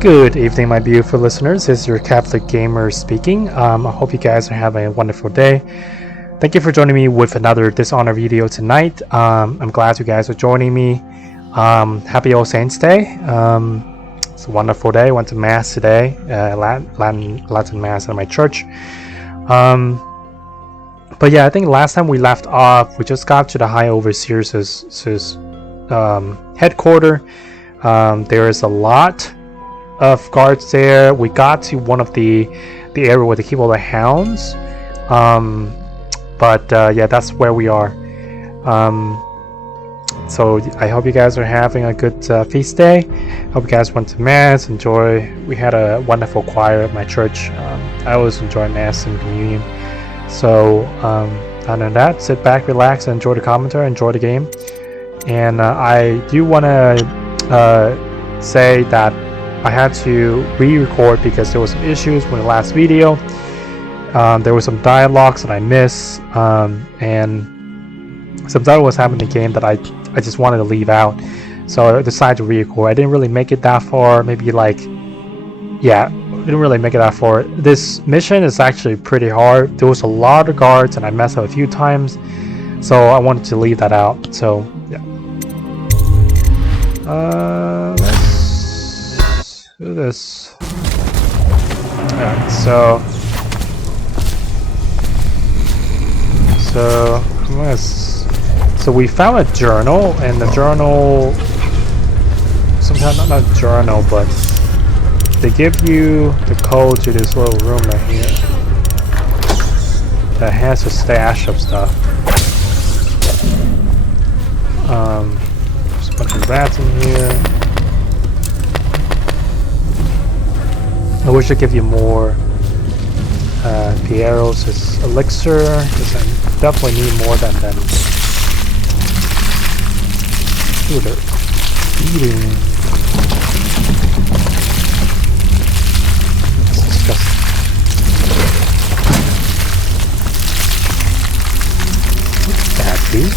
Good evening, my beautiful listeners. This is your Catholic Gamer speaking. I hope you guys are having a wonderful day. Thank you for joining me with another Dishonored video tonight. I'm glad you guys are joining me. Happy All Saints Day. It's a wonderful day. I went to Mass today, Latin Mass at my church. But yeah, I think last time we left off, we just got to the High Overseer's headquarters. There is a lot of guards there. We got to one of the area where they keep all the hounds. Yeah, that's where we are. So I hope you guys are having a good feast day. Hope you guys went to Mass. We had a wonderful choir at my church. I always enjoy Mass and communion. So other than that, sit back, relax, and enjoy the commentary, enjoy the game. And I do want to say that I had to re-record because there was some issues with the last video. There were some dialogues that I missed, and some dialogue was happening in the game that I just wanted to leave out. So I decided to re-record. I didn't really make it that far. Maybe like, yeah, didn't really make it that far. This mission is actually pretty hard. There was a lot of guards, and I messed up a few times. So I wanted to leave that out. So yeah. Let's do this. Alright, so we found a journal, and the journal, sometimes not a journal, but they give you the code to this little room right here that has a stash of stuff. There's a bunch of rats in here. I wish I'd give you more Piero's elixir, because I definitely need more than them. Ooh, they're eating. That's disgusting. Look at that, dude.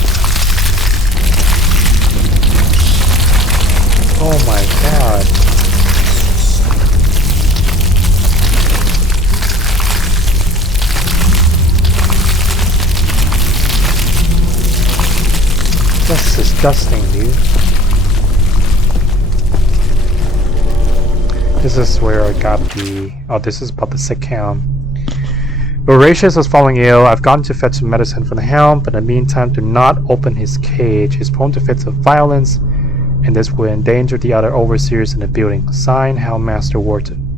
Oh my god. That's disgusting, dude. This is where I got the... Oh, this is about the sick hound. Horatius was falling ill. I've gone to fetch some medicine for the hound, but in the meantime, do not open his cage. He's prone to fits of violence, and this will endanger the other overseers in the building. Signed, Houndmaster Wharton.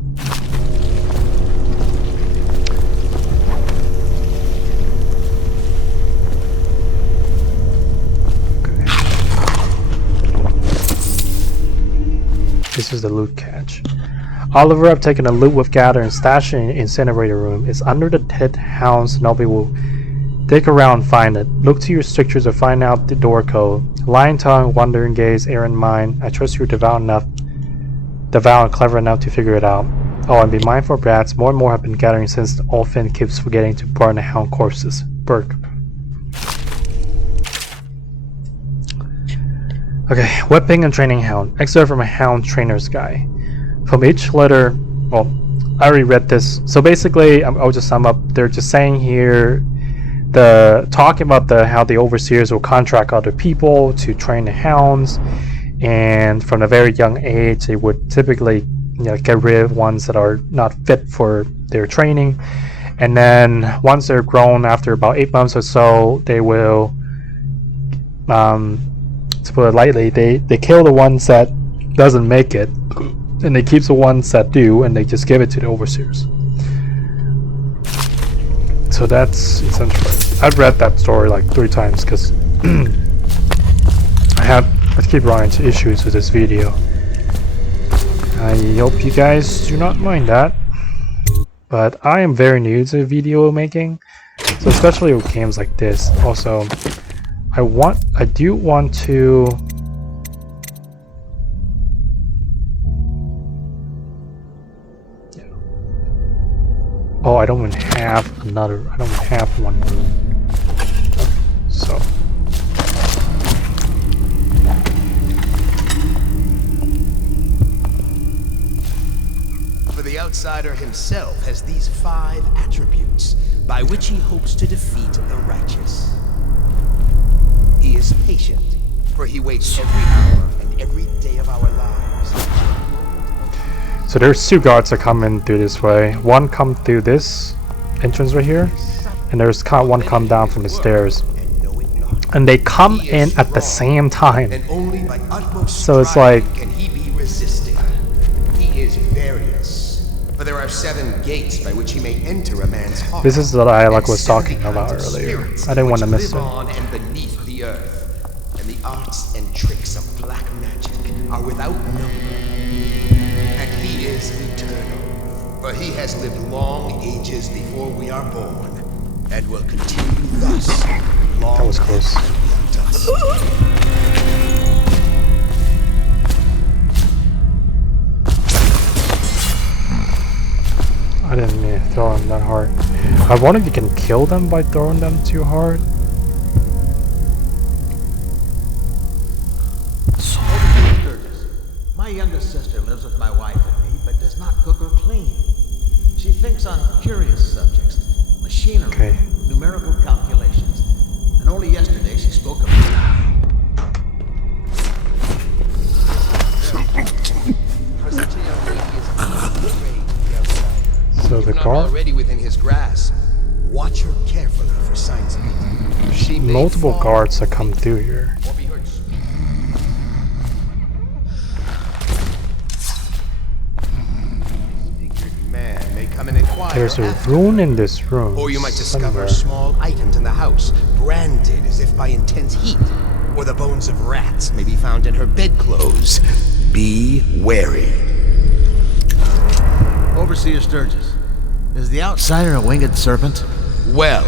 This is the loot catch. Oliver, I've taken the loot we've gathered and stashed it in the incinerator room. It's under the dead hounds. Nobody will dig around and find it. Look to your strictures to find out the door code. Lying tongue, wandering gaze, errant mind. I trust you're devout and clever enough to figure it out. Oh, and be mindful of rats. More and more have been gathering since Olfin keeps forgetting to burn the hound corpses. Burke. Okay, whipping and training hound. Excerpt from a hound trainer's guide. From each letter, well, I already read this. So basically, I'll just sum up. They're just saying here, talking about how the overseers will contract other people to train the hounds, and from a very young age, they would typically, get rid of ones that are not fit for their training, and then once they're grown, after about 8 months or so, they will. To put it lightly, they kill the ones that doesn't make it, and they keep the ones that do, and they just give it to the overseers. So that's essentially. I've read that story like 3 times because I keep running into issues with this video. I hope you guys do not mind that, but I am very new to video making, so especially with games like this. Also, I do want to. Oh, I don't even have another. I don't have one. So. outsider himself has these 5 attributes by which he hopes to defeat the righteous. He is patient, for he waits every hour and every day of our lives. So there's 2 guards that come in through this way. One come through this entrance right here, and there's one come down from the stairs. And they come in at the same time. So it's like, can he be resisted? He is various, for there are 7 gates by which he may enter a man's heart. this is what I was talking about earlier. I didn't want to miss it. On and beneath the earth, and the arts and tricks of black magic are without number. And he is eternal, for he has lived long ages before we are born, and will continue thus long That was close. after we are dust. I didn't mean to throw them that hard. I wonder if you can kill them by throwing them too hard. My youngest sister lives with my wife and me, but does not cook or clean. She thinks on curious subjects, machinery, numerical calculations, and only yesterday she spoke of So the Not guard, already within his grasp. Watch her carefully for signs of it. She may multiple fall guards that come through here. or be hurt. Figured man may come and inquire There's a after. rune in this room. Or you might somewhere. discover small items in the house, branded as if by intense heat. Or the bones of rats may be found in her bedclothes. Be wary. Overseer Sturgis. Is the outsider a winged serpent? Well,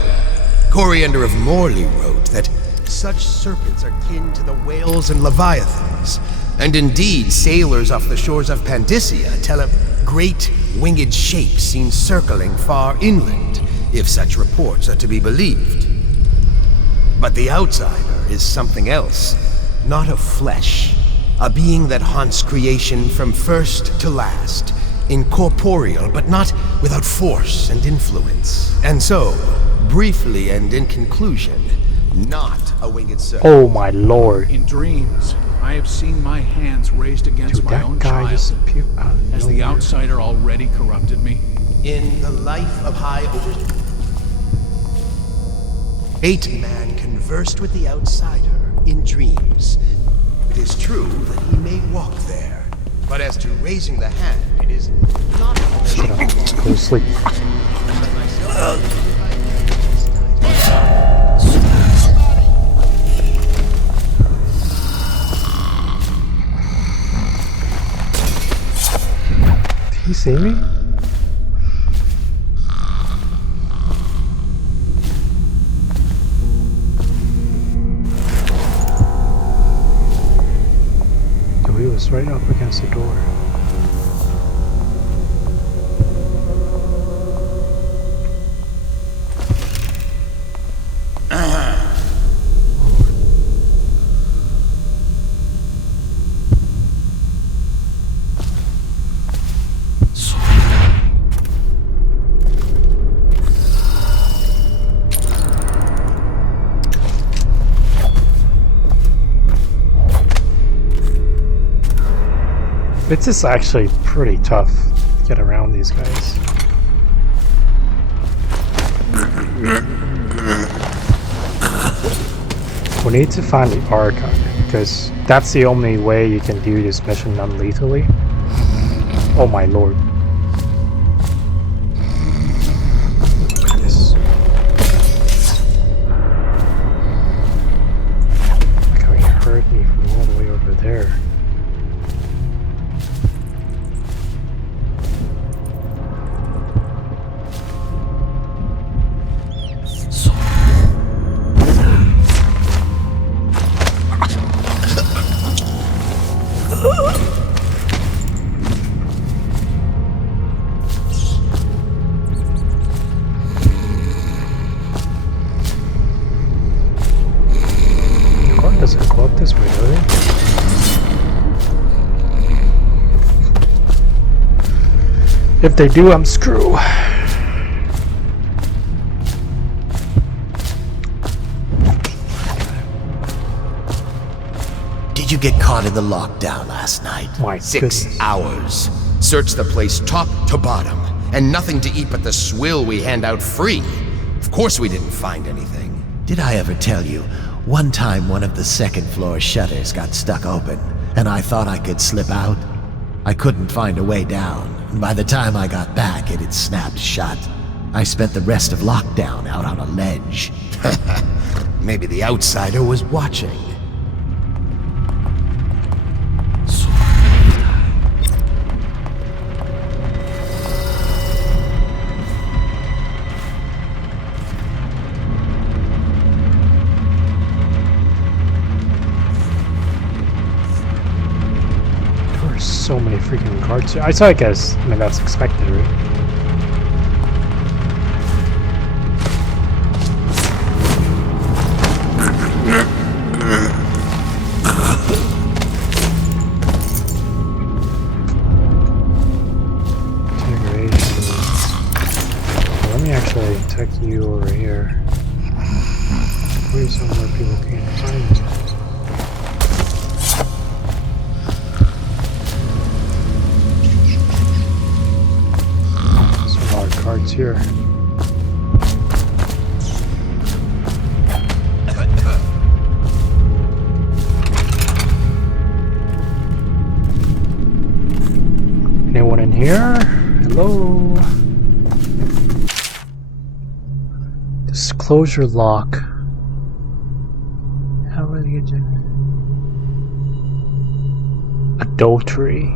Coriander of Morley wrote that such serpents are kin to the whales and leviathans. And indeed, sailors off the shores of Pandysia tell of great winged shapes seen circling far inland, if such reports are to be believed. But the outsider is something else, not of flesh, a being that haunts creation from first to last, incorporeal but not without force and influence. And so, briefly and in conclusion, not a winged serpent. Oh my lord. In dreams, I have seen my hands raised against Dude, my that own guy child. just appeared out of Has the nowhere. outsider already corrupted me? In the life of High Over... 8 man conversed with the outsider in dreams. It is true that he may walk there, but as to raising the hand, it is not... Shut up. Let's go to sleep. Did he see me? Dude, he was right up against the door. It's just actually pretty tough to get around these guys. We need to find the Arkane, because that's the only way you can do this mission non-lethally. Oh my lord. Look at this. Look how he heard me from all the way over there. Doesn't go up this way, does it? If they do, I'm screwed. Did you get caught in the lockdown last night? My 6 goodness. hours. Searched the place top to bottom, and nothing to eat but the swill we hand out free. Of course we didn't find anything. Did I ever tell you, one time one of the second floor shutters got stuck open, and I thought I could slip out? I couldn't find a way down, and by the time I got back, it had snapped shut. I spent the rest of lockdown out on a ledge. Maybe the outsider was watching. So many freaking cards here. I guess, I mean, that's expected, right? Integration. Let me actually take you over here. Where's somewhere people can't find me? Cards here. Anyone in here? Hello? Disclosure lock. How will you do? Adultery.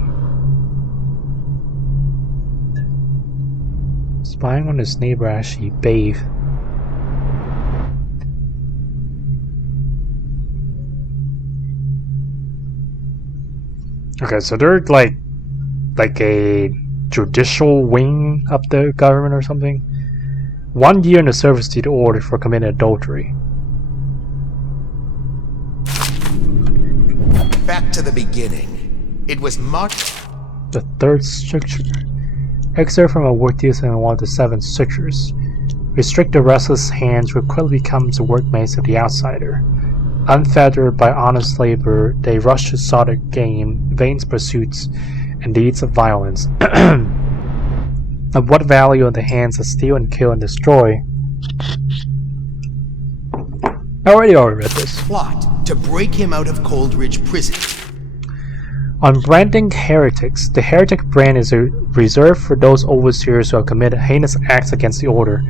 Spying on his neighbor as she bathed. Okay, so they're like a judicial wing of the government or something. 1 year in the service to the order for committing adultery. Back to the beginning. It was March. The third stricture. Excerpt from a work deals in one of the 7 strictures. Restrict the restless hands who quickly becomes the workmates of the outsider. Unfettered by honest labor, they rush to sought gain, vain pursuits, and deeds of violence. Of what value are the hands that steal and kill and destroy? I already read this. Plot to break him out of Coldridge Prison. On branding heretics, the heretic brand is reserved for those overseers who have committed heinous acts against the order,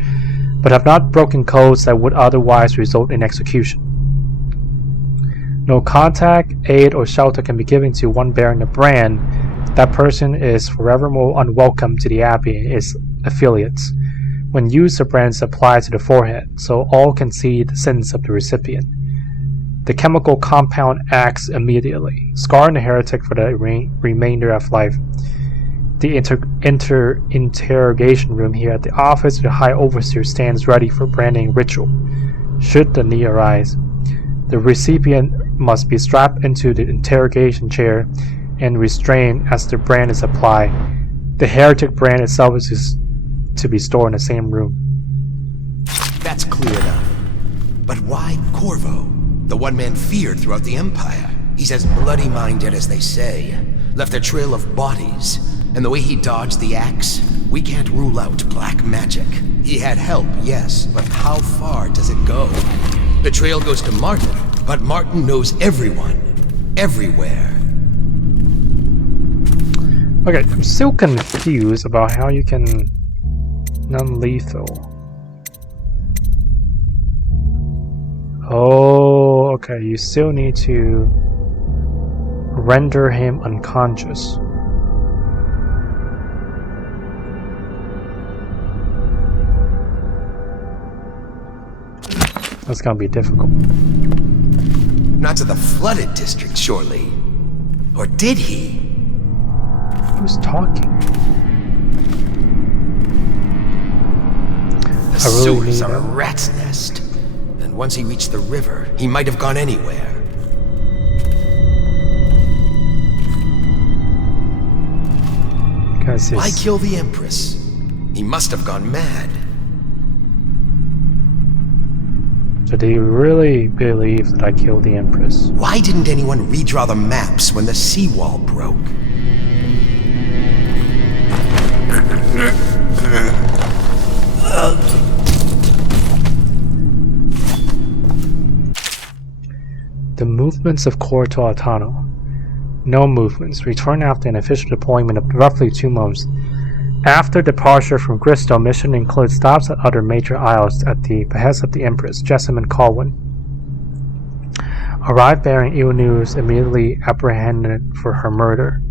but have not broken codes that would otherwise result in execution. No contact, aid, or shelter can be given to one bearing the brand. That person is forevermore unwelcome to the abbey and its affiliates. When used, the brand is applied to the forehead, so all can see the sins of the recipient. The chemical compound acts immediately, scarring the heretic for the remainder of life. The interrogation room here at the office of the High Overseer stands ready for branding ritual, should the need arise. The recipient must be strapped into the interrogation chair and restrained as the brand is applied. The heretic brand itself is to be stored in the same room. That's clear enough. But why Corvo? The one man feared throughout the Empire. He's as bloody-minded as they say. Left a trail of bodies. And the way he dodged the axe, we can't rule out black magic. He had help, yes, but how far does it go? The trail goes to Martin, but Martin knows everyone. Everywhere. Okay, I'm still confused about how you can non-lethal. Oh, okay, you still need to render him unconscious. That's gonna be difficult. Not to the flooded district, surely. Or did he? Who's talking? The sewers are a rat's nest. And once he reached the river, he might have gone anywhere. Okay, is Why his... kill the Empress? He must have gone mad. So do you really believe that I killed the Empress? Why didn't anyone redraw the maps when the seawall broke? The movements of Corto Altano. No movements. Return after an official deployment of roughly 2 months. After departure from Gristo, mission includes stops at other major isles at the behest of the Empress, Jessamine Colwyn. Arrived bearing ill news, immediately apprehended for her murder.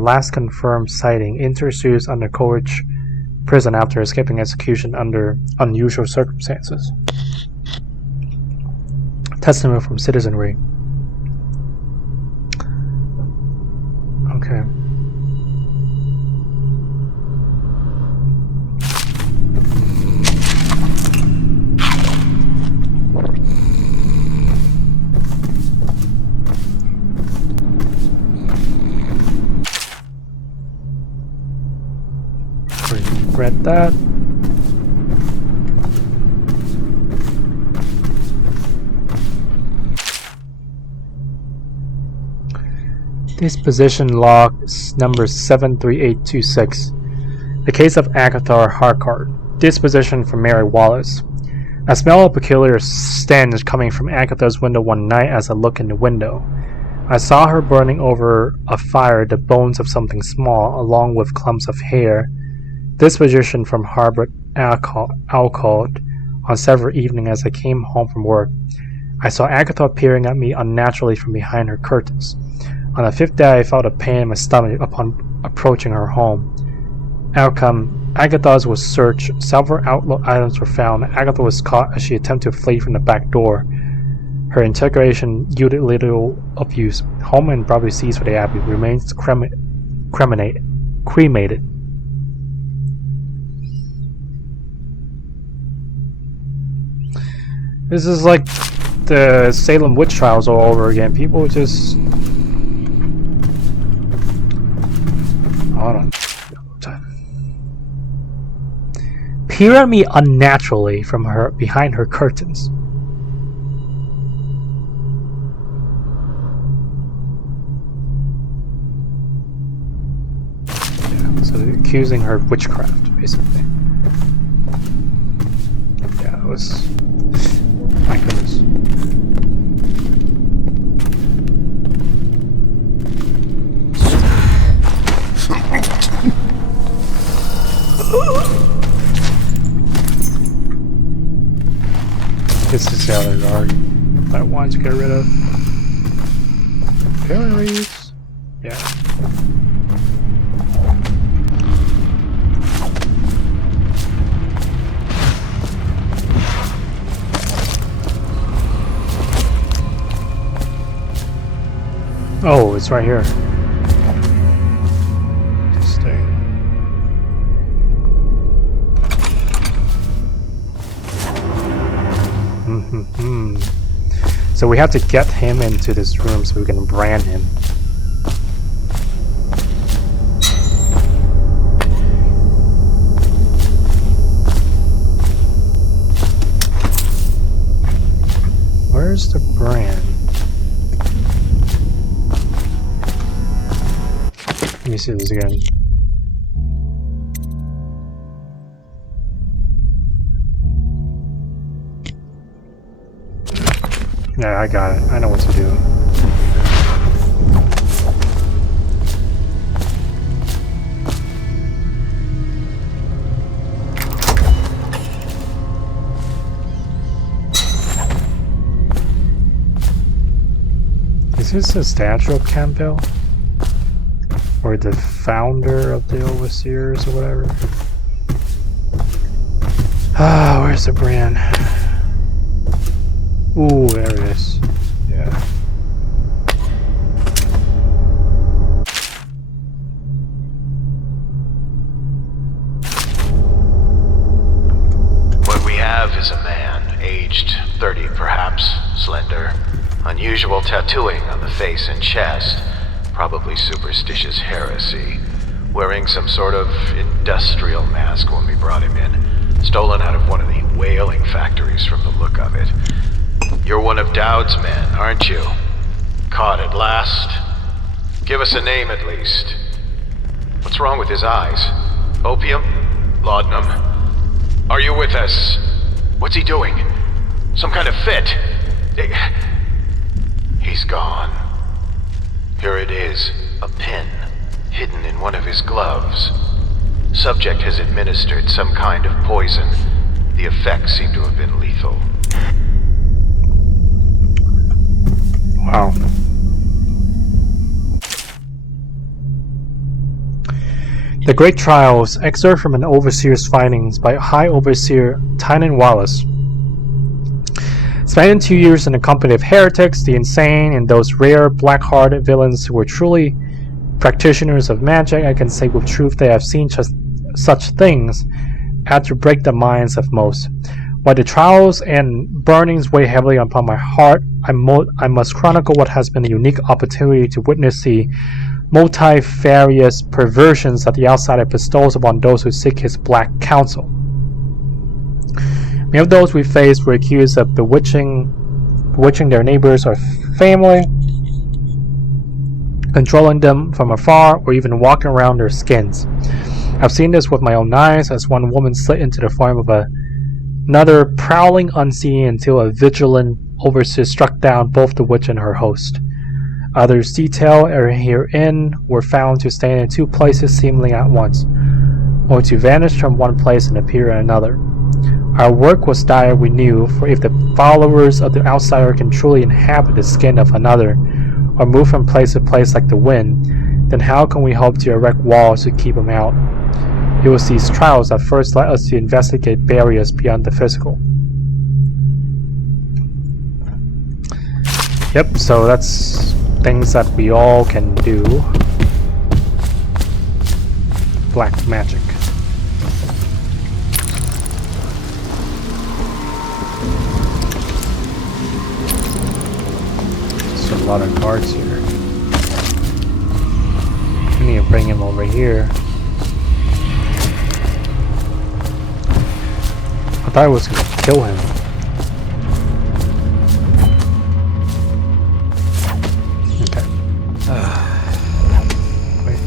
Last confirmed sighting, intersues under Courage prison after escaping execution under unusual circumstances. Testimony from citizenry. Okay. Read that. Disposition log number 73826. The case of Agatha Harcourt. Disposition from Mary Wallace. I smell a peculiar stench coming from Agatha's window one night as I look in the window. I saw her burning over a fire the bones of something small, along with clumps of hair. Disposition from Harbert Alcott. On several evenings as I came home from work, I saw Agatha peering at me unnaturally from behind her curtains. On the 5th day, I felt a pain in my stomach upon approaching her home. Outcome: Agatha's was searched. Several outlaw items were found. Agatha was caught as she attempted to flee from the back door. Her interrogation yielded little of use. Home and probably seized for the abbey. Remains cremated. This is like the Salem witch trials all over again. People just... Hold on. Peer at me unnaturally from her behind her curtains. Yeah, so they're accusing her of witchcraft, basically. Yeah, it was... My goodness. This is the other guard I wanted to get rid of. Parries. Yeah. Oh, it's right here. Interesting. So we have to get him into this room so we can brand him. Where's the brand? Let me see this again. Yeah, I got it. I know what to do. Is this a statue of Campbell? Or the founder of the Overseers or whatever? Ah, where's the brand? Ooh, there it is. Yeah. What we have is a man, aged 30 perhaps, slender, unusual tattooing on the face and chest, Probably superstitious heresy. Wearing some sort of industrial mask when we brought him in. Stolen out of one of the whaling factories from the look of it. You're one of Dowd's men, aren't you? Caught at last? Give us a name at least. What's wrong with his eyes? Opium? Laudanum? Are you with us? What's he doing? Some kind of fit? He's gone. Here it is, a pin, hidden in one of his gloves. Subject has administered some kind of poison. The effects seem to have been lethal. Wow. The Great Trials, excerpt from an Overseer's findings by High Overseer Tynan Wallace. Spending 2 years in the company of heretics, the insane, and those rare, black-hearted villains who were truly practitioners of magic, I can say with truth that I have seen such things had to break the minds of most. While the trials and burnings weigh heavily upon my heart, I must chronicle what has been a unique opportunity to witness the multifarious perversions that the outsider bestows upon those who seek his black counsel. Many of those we faced were accused of bewitching their neighbors or family, controlling them from afar, or even walking around their skins. I've seen this with my own eyes as one woman slid into the form of another, prowling unseen until a vigilant overseer struck down both the witch and her host. Others detailed herein were found to stand in two places seemingly at once, or to vanish from one place and appear in another. Our work was dire, we knew, for if the followers of the outsider can truly inhabit the skin of another, or move from place to place like the wind, then how can we hope to erect walls to keep them out? It was these trials that first led us to investigate barriers beyond the physical. Yep, so that's things that we all can do. Black magic. There's a lot of cards here. I need to bring him over here. I thought I was going to kill him. Okay. Wait.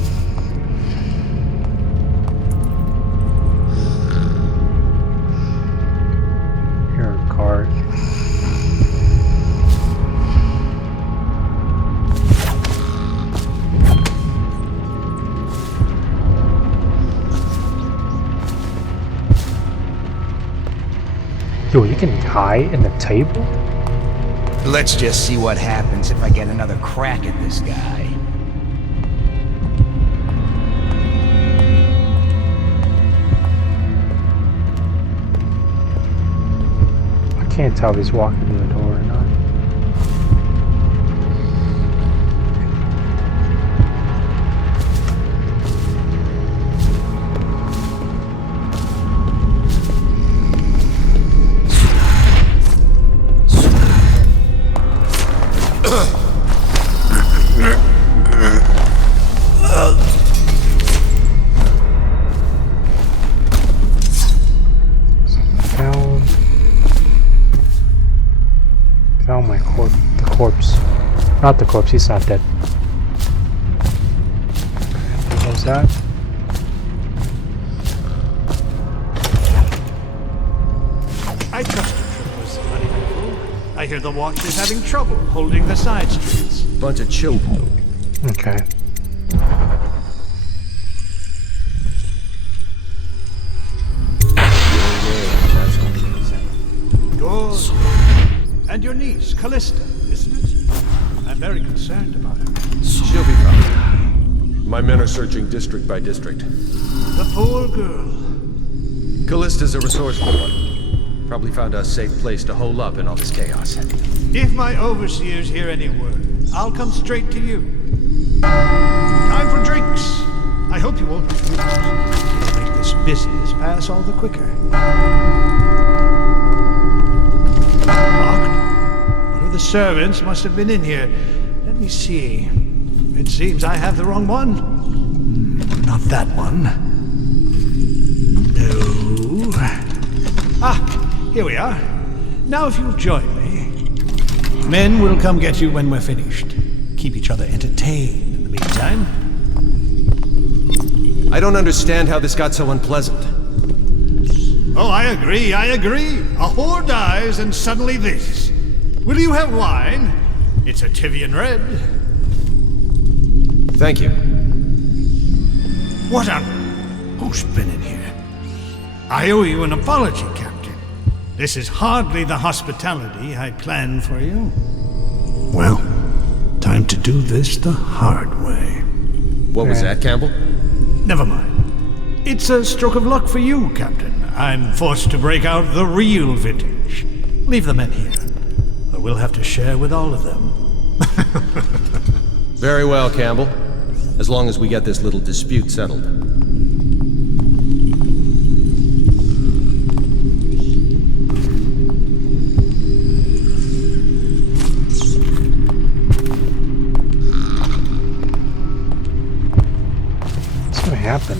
Here, a card. Yo, you can hide in the table? Let's just see what happens if I get another crack at this guy. I can't tell if he's walking through the door or not. Found my corpse. Not the corpse, he's not dead. What was that? I trust the troopers, honey fool. I hear the watch is having trouble holding the side streets. Bunch of children. Okay. Good. And your niece, Callista, isn't it? I'm very concerned about her. She'll be fine. My men are searching district by district. The poor girl. Callista's a resourceful one. Probably found a safe place to hole up in all this chaos. If my overseers hear any word, I'll come straight to you. Time for drinks. I hope you won't refuse. It'll make this business pass all the quicker. Locked? One of the servants must have been in here. Let me see. It seems I have the wrong one. Not that one. No. Ah, here we are. Now if you'll join me. Men will come get you when we're finished. Keep each other entertained in the meantime. I don't understand how this got so unpleasant. Oh, I agree. A whore dies and suddenly this. Will you have wine? It's a Tivian red. Thank you. What on... Who's been in here? I owe you an apology, Captain. This is hardly the hospitality I planned for you. Well, time to do this the hard way. What was that, Campbell? Never mind. It's a stroke of luck for you, Captain. I'm forced to break out the real vintage. Leave the men here, or we'll have to share with all of them. Very well, Campbell. As long as we get this little dispute settled. What's gonna happen?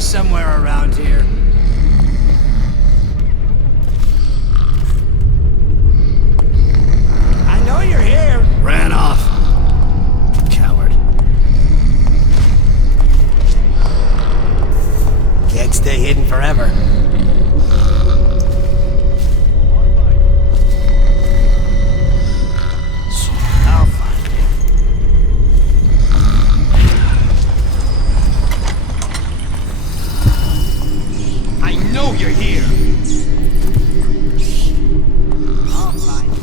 Somewhere around here. I know you're here. Ran off. Coward. Can't stay hidden forever. I'll find you. I know you're here! I'll find you.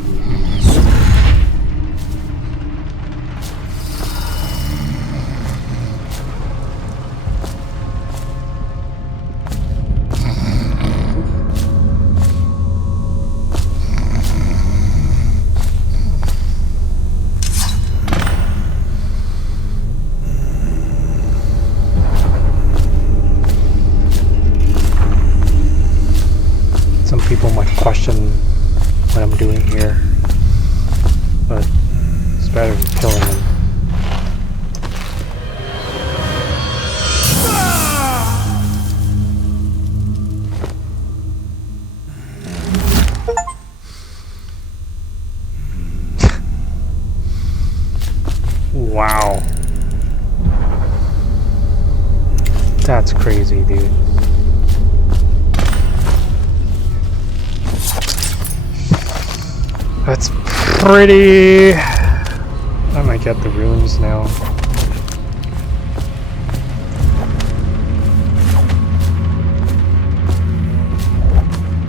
People might question what I'm doing here, but it's better than killing them. Wow. That's crazy, dude. That's pretty... I might get the ruins now.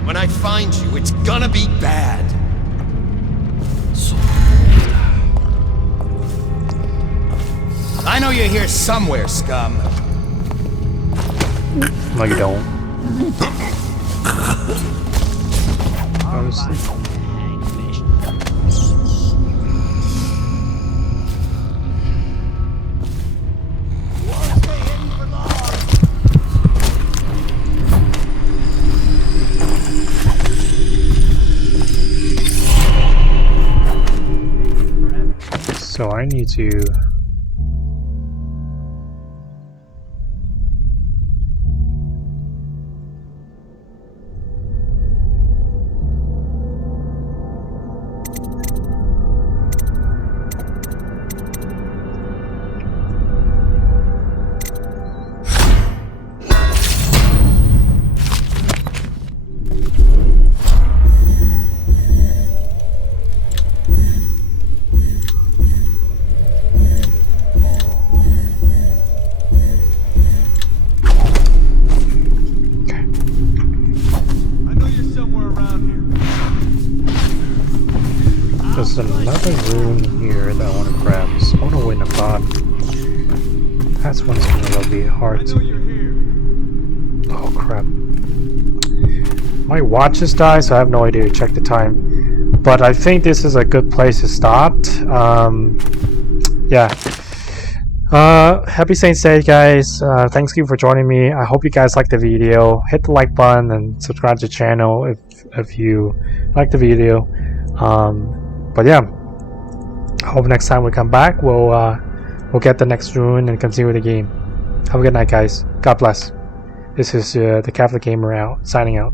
When I find you, it's gonna be bad. I know you're here somewhere, scum. No, you don't. Honestly. So I need to... There's another room here that I want to grab. So I want to win a bot. That's one's gonna be hard to... Oh crap. My watch just died, so I have no idea to check the time. But I think this is a good place to stop. Yeah. Happy Saints Day, guys. Thanks you for joining me. I hope you guys liked the video. Hit the like button and subscribe to the channel if you like the video. But yeah, I hope next time we come back, we'll get the next rune and continue the game. Have a good night, guys. God bless. This is the Catholic Gamer out, signing out.